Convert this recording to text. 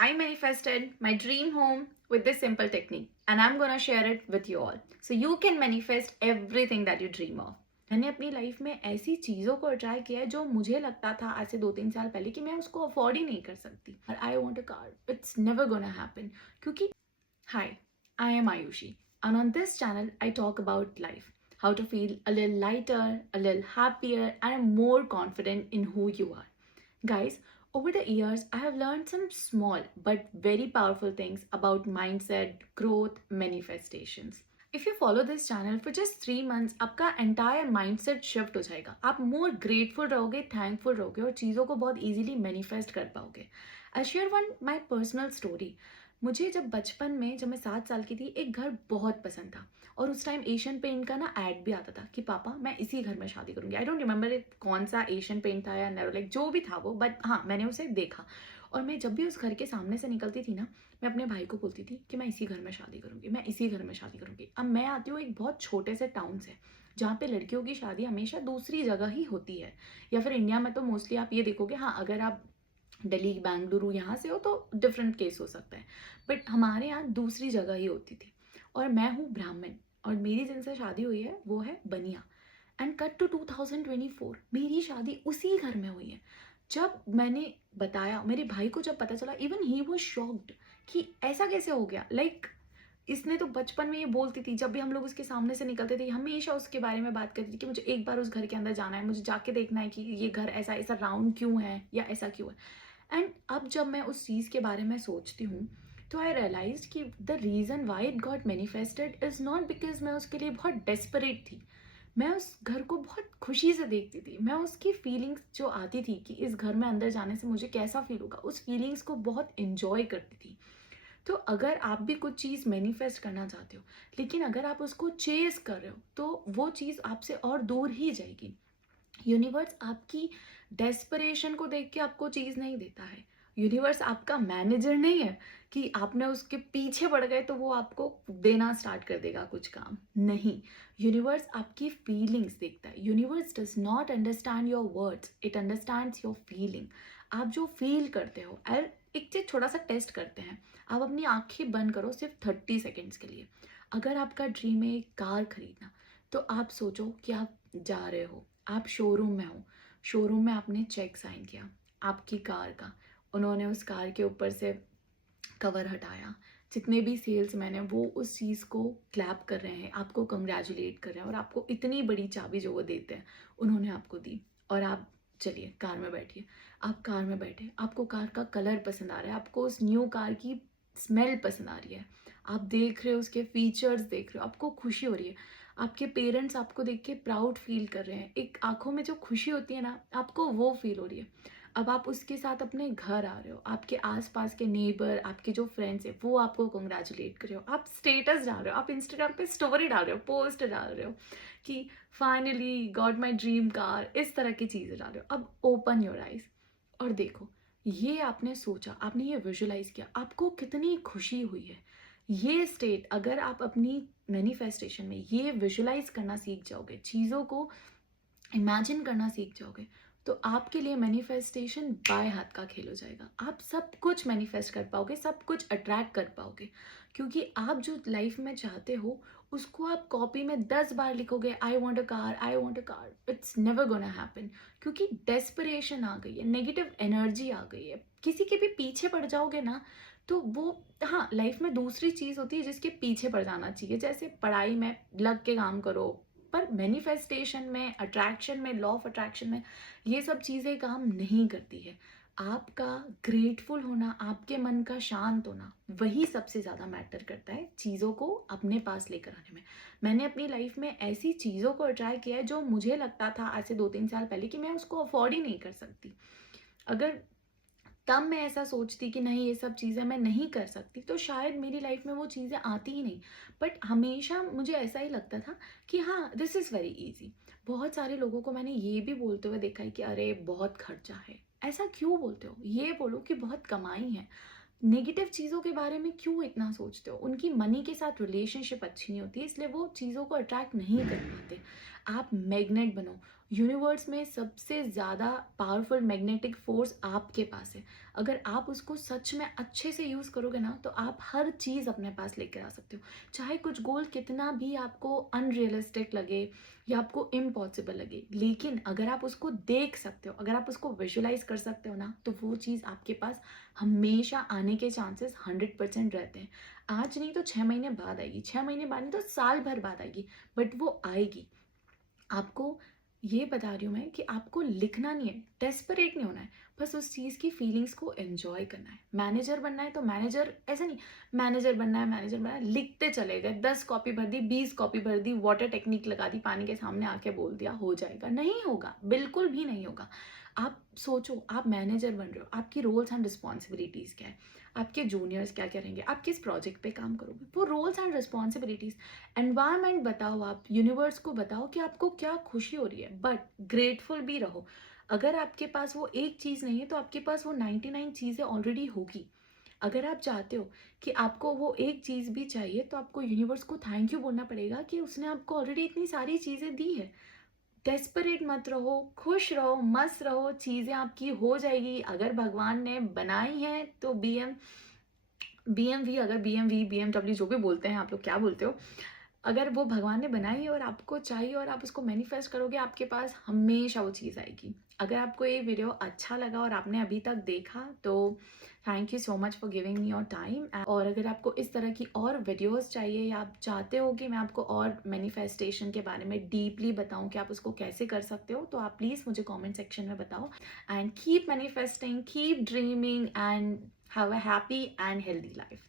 I manifested my dream home with this simple technique and I'm gonna share it with you all. So you can manifest everything that you dream of. मैंने अपनी life में ऐसी चीज़ों को try किया है जो मुझे लगता था आज से 2-3 साल पहले कि मैं उसको अफोर्ड ही नहीं कर सकती. और I want a car, it's never gonna happen. क्योंकि Hi, I am Ayushi, and on this channel, I talk about life, how to feel a little lighter, a little happier, and more confident in who you are. Guys, over the years, I have learned some small but very powerful things about mindset, growth, manifestations. If you follow this channel for just 3 months, आपका entire mindset shift हो जाएगा. आप more grateful रहोगे, thankful रहोगे और चीज़ों को बहुत easily manifest कर पाओगे. I'll share one my personal story. मुझे जब बचपन में जब मैं 7 साल की थी एक घर बहुत पसंद था और उस टाइम एशियन पेंट का ना ऐड भी आता था कि पापा मैं इसी घर में शादी करूंगी. आई डोंट रिमेंबर कौन सा एशियन पेंट था या लाइक जो भी था वो, बट हाँ मैंने उसे देखा. और मैं जब भी उस घर के सामने से निकलती थी ना, मैं अपने भाई को बोलती थी कि मैं इसी घर में शादी करूंगी, मैं इसी घर में शादी करूंगी. अब मैं आती हूँ एक बहुत छोटे से टाउन से जहाँ पे लड़कियों की शादी हमेशा दूसरी जगह ही होती है, या फिर इंडिया में तो मोस्टली आप ये देखोगे. हाँ अगर आप दिल्ली बेंगलुरु यहाँ से हो तो डिफरेंट केस हो सकता है, बट हमारे यहाँ दूसरी जगह ही होती थी. और मैं हूँ ब्राह्मण और मेरी जिनसे शादी हुई है वो है बनिया. एंड कट टू 2024, मेरी शादी उसी घर में हुई है. जब मैंने बताया मेरे भाई को, जब पता चला, इवन ही वाज शॉक्ड कि ऐसा कैसे हो गया. लाइक इसने तो बचपन में ये बोलती थी, जब भी हम लोग उसके सामने से निकलते थे हमेशा उसके बारे में बात करती थी कि मुझे एक बार उस घर के अंदर जाना है, मुझे जाके देखना है कि ये घर ऐसा ऐसा राउंड क्यों है या ऐसा क्यों है. एंड अब जब मैं उस चीज़ के बारे में सोचती हूँ तो आई रियलाइज कि the reason why it got manifested is not because मैं उसके लिए बहुत डेस्परेट थी. मैं उस घर को बहुत खुशी से देखती थी. मैं उसकी फीलिंग्स जो आती थी कि इस घर में अंदर जाने से मुझे कैसा फील होगा, उस फीलिंग्स को बहुत इन्जॉय करती थी. तो अगर आप भी कुछ चीज़ मैनिफेस्ट करना चाहते हो लेकिन अगर आप उसको चेस कर रहे हो तो वो चीज़ आपसे और दूर ही जाएगी. यूनिवर्स आपकी डेस्परेशन को देख के आपको चीज़ नहीं देता है. यूनिवर्स आपका मैनेजर नहीं है कि आपने उसके पीछे पड़ गए तो वो आपको देना स्टार्ट कर देगा कुछ काम. नहीं, यूनिवर्स आपकी फीलिंग्स देखता है. Universe does not understand your words, it understands your feeling. आप जो फील करते हो. एक चीज छोटा सा टेस्ट करते हैं. आप अपनी आंखें बंद करो सिर्फ 30 सेकेंड्स के लिए. अगर आपका ड्रीम है एक कार खरीदना तो आप सोचो कि आप जा रहे हो, आप शोरूम में हो. शोरूम में आपने चेक साइन किया आपकी कार का. उन्होंने उस कार के ऊपर से कवर हटाया. जितने भी सेल्समैन हैं वो उस चीज़ को क्लैप कर रहे हैं, आपको कंग्रेचुलेट कर रहे हैं और आपको इतनी बड़ी चाबी जो वो देते हैं उन्होंने आपको दी. और आप चलिए कार में बैठिए. आप कार में बैठे, आपको कार का कलर पसंद आ रहा है, आपको उस न्यू कार की स्मेल पसंद आ रही है, आप देख रहे हो उसके फीचर्स देख रहे हो, आपको खुशी हो रही है. आपके पेरेंट्स आपको देख के प्राउड फील कर रहे हैं. एक आंखों में जो खुशी होती है ना, आपको वो फील हो रही है. अब आप उसके साथ अपने घर आ रहे हो, आपके आसपास के नेबर, आपके जो फ्रेंड्स हैं वो आपको कंग्रेचुलेट कर रहे हो, आप स्टेटस डाल रहे हो, आप इंस्टाग्राम पे स्टोरी डाल रहे हो, पोस्ट डाल रहे हो कि finally got my dream car, इस तरह की चीज़ें डाल रहे हो. अब ओपन योर आइज और देखो, ये आपने सोचा, आपने ये विजुलाइज किया, आपको कितनी खुशी हुई है. ये स्टेट अगर आप अपनी मैनिफेस्टेशन में ये विजुलाइज करना सीख जाओगे, चीज़ों को इमेजिन करना सीख जाओगे, तो आपके लिए मैनिफेस्टेशन बाय हाथ का खेल हो जाएगा. आप सब कुछ मैनिफेस्ट कर पाओगे, सब कुछ अट्रैक्ट कर पाओगे. क्योंकि आप जो लाइफ में चाहते हो उसको आप कॉपी में 10 बार लिखोगे, I want a car, I want a car, it's never gonna happen. क्योंकि डेस्परेशन आ गई है, नेगेटिव एनर्जी आ गई है. किसी के भी पीछे पड़ जाओगे ना तो वो, हाँ लाइफ में दूसरी चीज़ होती है जिसके पीछे पड़ जाना चाहिए. जैसे पढ़ाई में लग के काम करो, पर मैनिफेस्टेशन में, अट्रैक्शन में, लॉ ऑफ अट्रैक्शन में ये सब चीज़ें काम नहीं करती है. आपका ग्रेटफुल होना, आपके मन का शांत होना, वही सबसे ज़्यादा मैटर करता है चीज़ों को अपने पास लेकर आने में. मैंने अपनी लाइफ में ऐसी चीज़ों को अट्राई किया है जो मुझे लगता था आज से 2-3 साल पहले कि मैं उसको अफोर्ड ही नहीं कर सकती. अगर तब मैं ऐसा सोचती कि नहीं ये सब चीज़ें मैं नहीं कर सकती तो शायद मेरी लाइफ में वो चीज़ें आती ही नहीं. बट हमेशा मुझे ऐसा ही लगता था कि हाँ दिस इज़ वेरी इजी. बहुत सारे लोगों को मैंने ये भी बोलते हुए देखा है कि अरे बहुत खर्चा है. ऐसा क्यों बोलते हो, ये बोलो कि बहुत कमाई है. नेगेटिव चीज़ों के बारे में क्यों इतना सोचते हो. उनकी मनी के साथ रिलेशनशिप अच्छी नहीं होती इसलिए वो चीज़ों को अट्रैक्ट नहीं कर पाते. आप मैग्नेट बनो। यूनिवर्स में सबसे ज़्यादा पावरफुल मैग्नेटिक फोर्स आपके पास है। अगर आप उसको सच में अच्छे से यूज़ करोगे ना, तो आप हर चीज़ अपने पास लेकर आ सकते हो। चाहे कुछ गोल कितना भी आपको अनरियलिस्टिक लगे या आपको इम्पॉसिबल लगे, लेकिन अगर आप उसको देख सकते हो, अगर आप उसको विजुलाइज कर सकते हो ना, तो वो चीज़ आपके पास हमेशा आने के चांसेस 100% रहते हैं। आज नहीं तो 6 महीने बाद आएगी, 6 महीने बाद नहीं तो साल भर बाद आएगी, बट वो आएगी। आपको ये बता रही हूँ मैं कि आपको लिखना नहीं है, डेस्परेट नहीं होना है, बस उस चीज़ की फीलिंग्स को एंजॉय करना है। मैनेजर बनना है तो मैनेजर ऐसा नहीं, मैनेजर बनना है, मैनेजर बनना है, लिखते चले गए, 10 कॉपी भर दी, 20 कॉपी भर दी, वाटर टेक्निक लगा दी, पानी के सामने आके बोल दिया हो जाएगा, नहीं होगा, बिल्कुल भी नहीं होगा। आप सोचो, आप मैनेजर बन रहे हो, आपकी रोल्स एंड रिस्पॉन्सिबिलिटीज़ क्या है, आपके जूनियर्स क्या करेंगे, आप किस प्रोजेक्ट पे काम करोगे, वो रोल्स एंड रिस्पॉन्सिबिलिटीज़। एनवायरनमेंट बताओ, आप यूनिवर्स को बताओ कि आपको क्या खुशी हो रही है, बट ग्रेटफुल भी रहो। अगर आपके पास वो एक चीज़ नहीं है तो आपके पास वो 99 चीज़ें ऑलरेडी होगी। अगर आप चाहते हो कि आपको वो एक चीज़ भी चाहिए, तो आपको यूनिवर्स को थैंक यू बोलना पड़ेगा कि उसने आपको ऑलरेडी इतनी सारी चीज़ें दी है। डेस्परेट मत रहो, खुश रहो, मस्त रहो, चीज़ें आपकी हो जाएगी। अगर भगवान ने बनाई है तो बीएमवी, अगर बीएमवी, बीएमडब्ल्यू जो भी बोलते हैं, आप लोग क्या बोलते हो, अगर वो भगवान ने बनाई है और आपको चाहिए और आप उसको मैनिफेस्ट करोगे, आपके पास हमेशा वो चीज़ आएगी। अगर आपको ये वीडियो अच्छा लगा और आपने अभी तक देखा, तो thank you so much for giving me your time. और अगर आपको इस तरह की और वीडियोस चाहिए या आप चाहते हो कि मैं आपको और मैनिफेस्टेशन के बारे में डीपली बताऊं कि आप उसको कैसे कर सकते हो, तो आप प्लीज़ मुझे कमेंट सेक्शन में बताओ। And keep manifesting, keep dreaming and have a happy and healthy life.